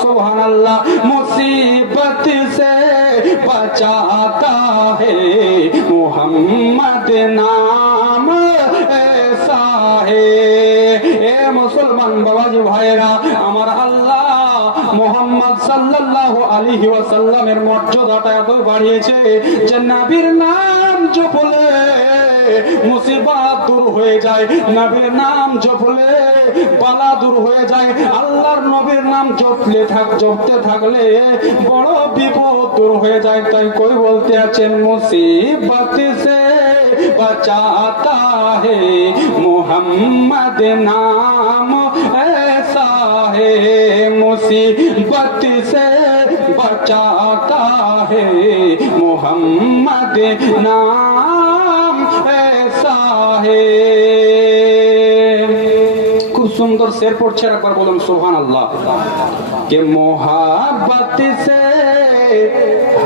সুবহান মুসিবত সে বাঁচাতা হে মোহাম্মদ নাম এসা হে। এ মুসলমান বাবাজি ভাইরা আমার আল্লাহ মোহাম্মদ সাল্লাল্লাহু আলাইহি ওয়াসাল্লামের মর্যাদাটা এত বাড়িয়েছে যে নবীর নাম জপলে মুসিবত দূর হয়ে যায় নবীর নাম জপলে বালা দূর হয়ে যায় আল্লাহর নবীর নাম জপলে থাক জপতে থাকলে বড় বিপদ দূর হয়ে যায় তাই কই বলতে আছেন মুসিবত সে बचाता है मोहम्मद नाम ऐसा है मुसीबत से बचाता है मोहम्मद नाम ऐसा है খুব সুন্দর শের পড়ছে একবার বলুন সোহান আল্লাহ के मोहब्बत से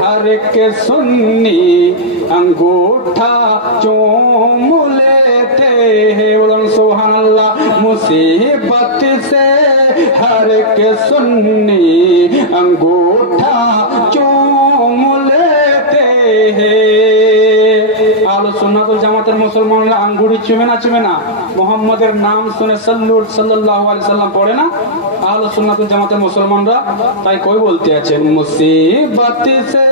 हर के सुन्नी अंगूठा चूम लेते हैं बोलन सुभान अल्लाह मुसीबत से हर के सुन्नी अंगूठा चूम আলো সুন্নাতুল জামাতের মুসলমানরা আঙ্গুরি চুমে না চুমে না মোহাম্মদের নাম শুনে সাল্লু সাল্লাল্লাহু আলাইহি সাল্লাম পড়ে না আলো সুন্নাতুল জামাতের মুসলমানরা তাই কই বলতে আছেন মুসিবত সে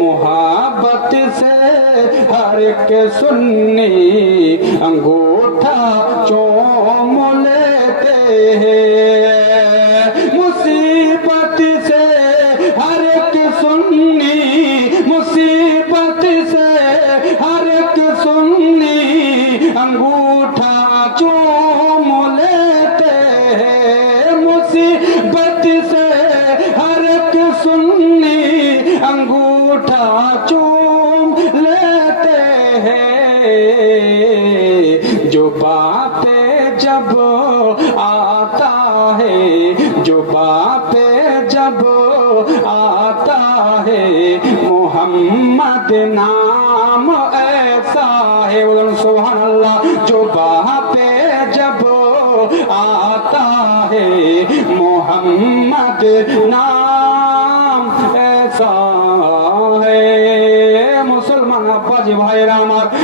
মোহাব্বত সে হর কে সুন্নি अंगूठा चूम लेते हैं मुसीबत से हर एक सुन्नी जो बापे जब आता है मोहम्मद नाम ऐसा है बोलन सुभान अल्लाह जो बापे जब आता है मोहम्मद नाम ऐसा है মুসলমান আব্বাজি ভাইরা আমার আলো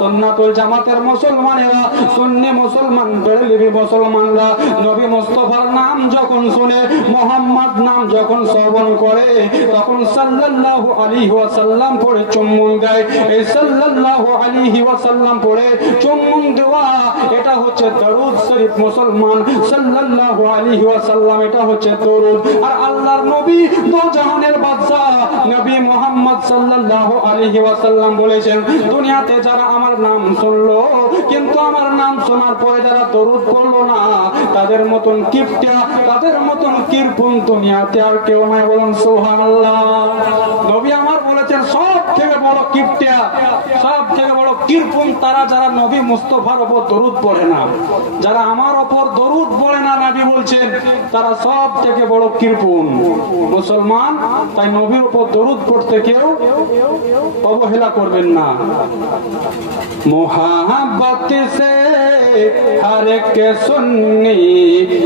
সন্ন্যাতুল জামাতের মুসলমানেরা, সুন্নি মুসলমান বেরেলিবি মুসলমানরা। নবী মুস্তফার নাম যখন শুনে, মোহাম্মদ নাম যখন শ্রবণ করে, তখন সাল্লাল্লাহু আলাইহি ওয়াসাল্লাম পড়ে চুম্বন দেয়। এই সাল্লাল্লাহু আলাইহি ওয়াসাল্লাম পড়ে চুম্বন দেওয়া, এটা হচ্ছে দরুদ শরীফ মুসলমান। সাল্লাল্লাহু আলাইহি ওয়াসাল্লাম, এটা হচ্ছে দরুদ। আর আল্লাহর নবী দো জাহানের বাদশা নবী মোহাম্মদ সাল্লাল্লাহু আলাইহি ওয়াসাল্লাম বলেছেন, দুনিয়াতে যারা আমার নাম শুনলো, কিন্তু আমার নাম শোনার পরে যারা তরুদ করল না, তাদের মতন কিপটা, তাদের মতন কিরপুন দুনিয়াতে আর কেউ নাই বলুন সোহান নবী আমার বলেছেন সব থেকে বড় কিপটা সব থেকে বড় কিরপুন তারা যারা নবী মুস্তফার ওপর দরুদ পড়ে না যারা আমার ওপর দরুদ পড়ে না নবী বলছেন তারা সব থেকে বড় কিরপুন মুসলমান তাই নবীর ওপর দরুদ পড়তে কেউ অবহেলা করবেন না मोहब्बत से हर के सुन्नी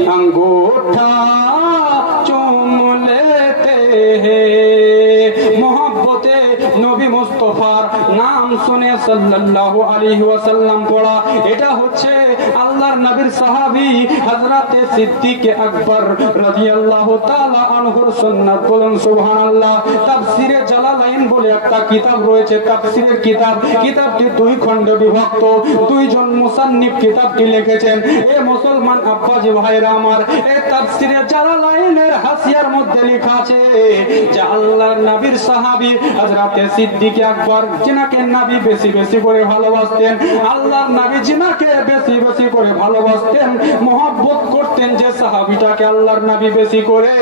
अंगूठा चूम लेते हैं মতে নবী মুস্তফার নাম শুনে সাল্লাল্লাহু আলাইহি ওয়াসাল্লাম পড়া এটা হচ্ছে আল্লাহর নবীর সাহাবী হযরতে সিদ্দিক আকবর রাদিয়াল্লাহু তাআলা আনহুর সুন্নাত বলুন, সুবহানাল্লাহ, তাফসিরে জালালাইন বলে একটা কিতাব রয়েছে। তাফসিরের কিতাব, কিতাবটি দুই খণ্ডে বিভক্ত। দুইজন মুসান্নিফ কিতাবটি লিখেছেন, এ মুসলমান আব্বাজি ভাইরা আমার এই তাফসিরে জালালাইনের হাসিয়ার মধ্যে লেখা আছে যে আল্লাহর নবীর সাহাবী হযরতে সিদ্দিক আকবর, যিনাকে নবী বেশি বেশি করে ভালোবাসতেন, আল্লাহর নবী যিনাকে বেশি বেশি করে ভালোবাসতেন, মহব্বত করতেন যে সাহাবীটাকে আল্লাহর নবী বেশি করে।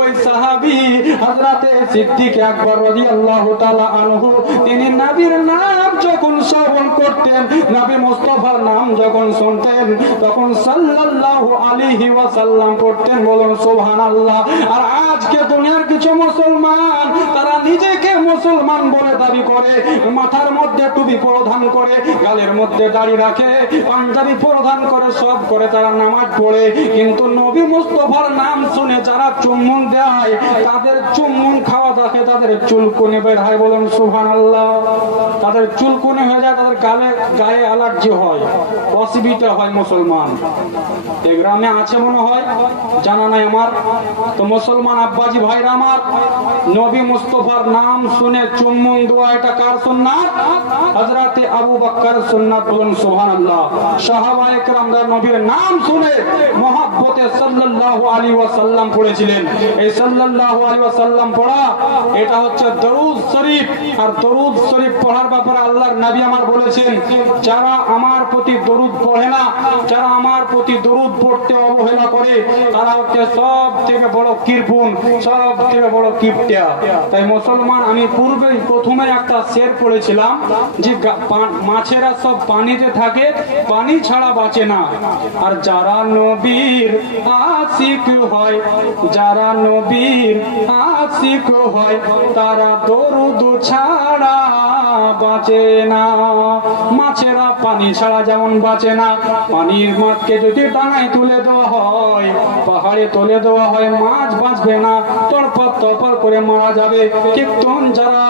ওই সাহাবী হযরতে সিদ্দিক আকবর রাদিয়াল্লাহু তাআলা আনহু, তিনি নবীর নাম যখন শ্রবণ করতেন, নবী মুস্তফার নাম যখন শুনতেন, তখন সাল্লাল্লাহু আলাইহি ওয়াসাল্লাম পড়তেন, বলুন সুবহানাল্লাহ। আর আজকে দুনিয়ার কিছু মুসলমান, তারা নিজেকে মুসলমান বলে দাবি করে, মাথার মধ্যে টুপি প্রধান করে, গালের মধ্যে দাড়ি রাখে, পাঞ্জাবি প্রধান করে, সব করে, তারা নামাজ পড়ে। কিন্তু নবী মুস্তফার নাম শুনে যারা চুম্বন দেয়, তাদের চুম্বন খাওয়া দেখে তাদের চুলকুনি বের হয়। বলুন, সুবহানাল্লাহ। তাদের চুলকুনি হয়ে যায়, তাদের গালে, গায়ে অ্যালার্জি হয় অসুবিধা হয় মুসলমান। এই গ্রামে আছে মনে হয়, জানা নাই আমার। তো মুসলমান আব্বাজি ভাইরা আমার, নবী মুস্তফার নাম শুনে চুম্বন দেওয়া এটা কার সুন্নাত? হযরতে আবু বকর সুন্নাত, বলুন, সুবহানাল্লাহ। সাহাবা তারা হচ্ছে আমি পূর্বে প্রথমে একটা শের পড়েছিলাম, যে মাছেরা সব পানিতে থাকে, পানি ছাড়া বাঁচে না। আর যারা নবীর আশিক হয়, যারা নবীর আশিক হয়, তারা দরুদ ছাড়া বাঁচে না। মাছেরা পানি ছাড়া যেমন বাঁচে না, পানির মাছকে যদি ডাঙায় তুলে দেওয়া হয়, পাহাড়ে তুলে দেওয়া হয়, মাছ বাঁচবে না তরপর তরপর করে মারা যাবে। কীর্তন যারা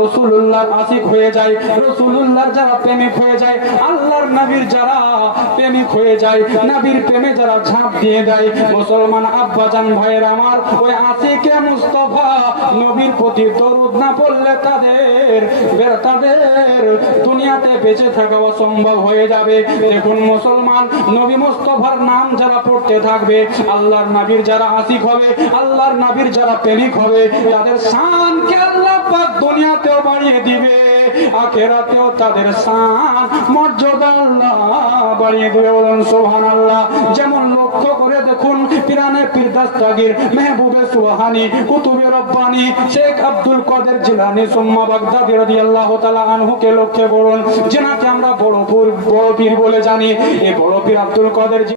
রসুল্লাহ আশিক হয়ে যায় রসুল্লাহর যারা প্রেমিক হয়ে যায়, আল্লাহর নবীর যারা প্রেমিক হয়ে যায়, নবীর প্রেমে যারা ঝাঁপ দিয়ে দেয়। মুসলমান আব্বাজান ভাইয়ের আমার, ওই আশিকে মুস্তফা, নবীর প্রতি দরুদ না পড়লে তাদের তাদের দুনিয়াতে বেঁচে থাকা অসম্ভব হয়ে যাবে। দেখুন মুসলমান, নবী মুস্তফার নাম যারা পড়তে থাকবে, আল্লাহর নাবির যারা আশিক হবে, আল্লাহর নাবির যারা প্রেমিক হবে, তাদের শানকে আল্লাহ পাক দুনিয়াতেও বাড়িয়ে দিবে। আখেরাতেও তাদের শান মর্যাদা আল্লাহ বাড়িয়ে বলুন সোহান আল্লাহ যেমন লক্ষ্য করে দেখুন, পিরানে মেহবুবে সুহানি কুতুবে রব্বানি, শেখ আব্দুল কাদের জিলানি, সুম্মা বাগদাদি রাদিয়াল্লাহু তাআলা আনহুকে লক্ষ্য করুন যেনাকে আমরা বড় পীর বড় পীর বলে জানি। এই বড় পীর আব্দুল কাদের